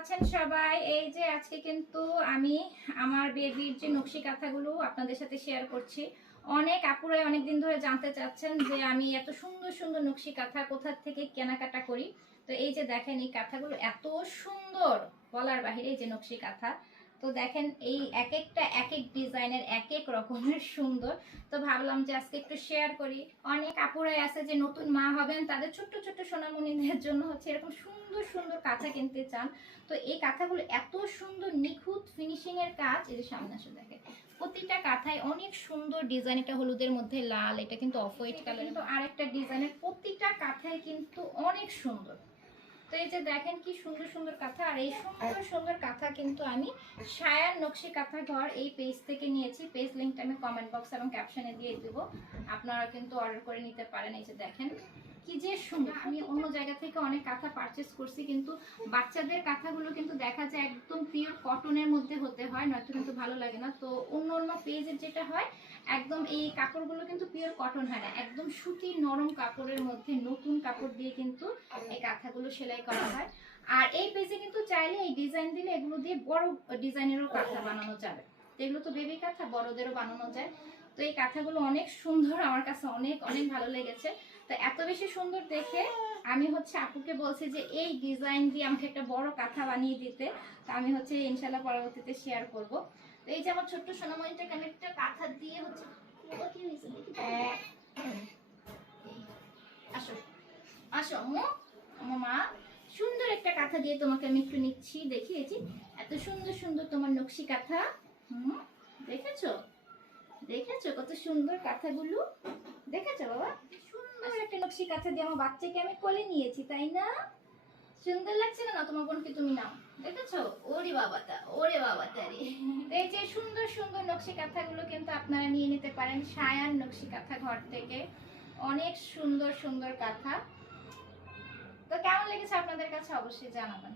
আছেন সবাই? এই যে আজকে কিন্তু আমি আমার বেবির যে নকশি কাঁথাগুলো আপনাদের সাথে শেয়ার করছি। অনেক আপুরাই অনেকদিন ধরে জানতে চাচ্ছেন যে আমি এত সুন্দর সুন্দর নকশি কাঁথা কোথা থেকে কেনাকাটা করি। তো এই যে দেখেন এই কাঁথাগুলো এত সুন্দর, বলার বাহিরে। এই যে নকশি কাঁথা, তো দেখেন এই এক একটা এক এক ডিজাইনের এক এক রকমের সুন্দর। তো ভাবলাম যে আজকে একটু শেয়ার করি। অনেক আপুরাই আছে যে নতুন মা হবেন, তাদের ছোট্ট ছোট্ট সোনামণিদের জন্য হচ্ছে এরকম সুন্দর সুন্দর কাঁথা কিনতে চান। তো এই কাঁথাগুলো এত সুন্দর নিখুঁত ফিনিশিং এর কাজ। এই যে সামনে আসে দেখে প্রতিটা কাঁথায় অনেক সুন্দর ডিজাইন। এটা হলুদের মধ্যে লাল, এটা কিন্তু অফ হোয়াইট কালার, কিন্তু আরেকটা ডিজাইনের প্রতিটা কাঁথায় কিন্তু অনেক সুন্দর। তো এই যে দেখেন কি সুন্দর সুন্দর কাঁথা। আর এই সুন্দর সুন্দর কাঁথা কিন্তু আমি সায়ান নকশি কাঁথা ঘর এই পেজ থেকে নিয়েছি। পেজ লিঙ্কটা আমি কমেন্ট বক্স এবং ক্যাপশনে দিয়ে দেব, আপনারা কিন্তু অর্ডার করে নিতে পারেন। এই যে দেখেন কি যে সুন্দর। আমি অন্য জায়গা থেকে অনেক কাঁথা পারচেস করছি, কিন্তু বাচ্চাদের কাঁথাগুলো কিন্তু দেখা যায় একদম পিওর কটনের মধ্যে হতে হয়, নয়তো কিন্তু ভালো লাগে না। তো অন্য অন্য পেজের যেটা হয় একদম এই কাপড়গুলো কিন্তু পিওর কটন হয় না, একদম সুতির নরম কাপড়ের মধ্যে নতুন কাপড় দিয়ে কিন্তু এই কাঁথাগুলো সেলাই করা হয়। আর এই পেজে কিন্তু চাইলে এই ডিজাইন দিলে এগুলো দিয়ে বড় ডিজাইনেরও কাঁথা বানানো যাবে। এগুলো তো বেবি কাঁথা, বড়দেরও বানানো যায়। তো এই কাঁথাগুলো অনেক সুন্দর, আমার কাছে অনেক অনেক ভালো লেগেছে। তো এত বেশি সুন্দর দেখে আমি হচ্ছে আপুকে বলছি যে এই ডিজাইন দিয়ে আমাকে একটা বড় কাঁথা বানিয়ে দিতে। তো আমি হচ্ছে ইনশাল্লাহ পরবর্তীতে শেয়ার করব। তো এই যে আমার ছোট্ট সোনামণিটাকে আমি একটা কাঁথা দিয়ে হচ্ছে, কি হয়েছে দেখি, আসো আসো আম্মু। আমার মা সুন্দর একটা কাঁথা দিয়ে তোমাকে আমি একটু নিচ্ছি, দেখিয়েছি এত সুন্দর সুন্দর তোমার নকশি কাঁথা। দেখেছো দেখেছো কত সুন্দর কাঁথাগুলো, দেখেছো বাবা? সুন্দর একটা নকশি কাঁথা দিয়ে আমার বাচ্চাকে আমি কোলে নিয়েছি, তাই না? সুন্দর লাগছে না? তোমার বোনকে তুমি নাও, দেখেছো? ওরে বাবাটা, ওরে বাবাটা রে। এই যে সুন্দর সুন্দর নকশি কাঁথাগুলো কিন্তু আপনারা নিয়ে নিতে পারেন সায়ান নকশি কাঁথা ঘর থেকে। অনেক সুন্দর সুন্দর কাঁথা। তো কেমন লেগেছে আপনাদের কাছে অবশ্যই জানাবেন।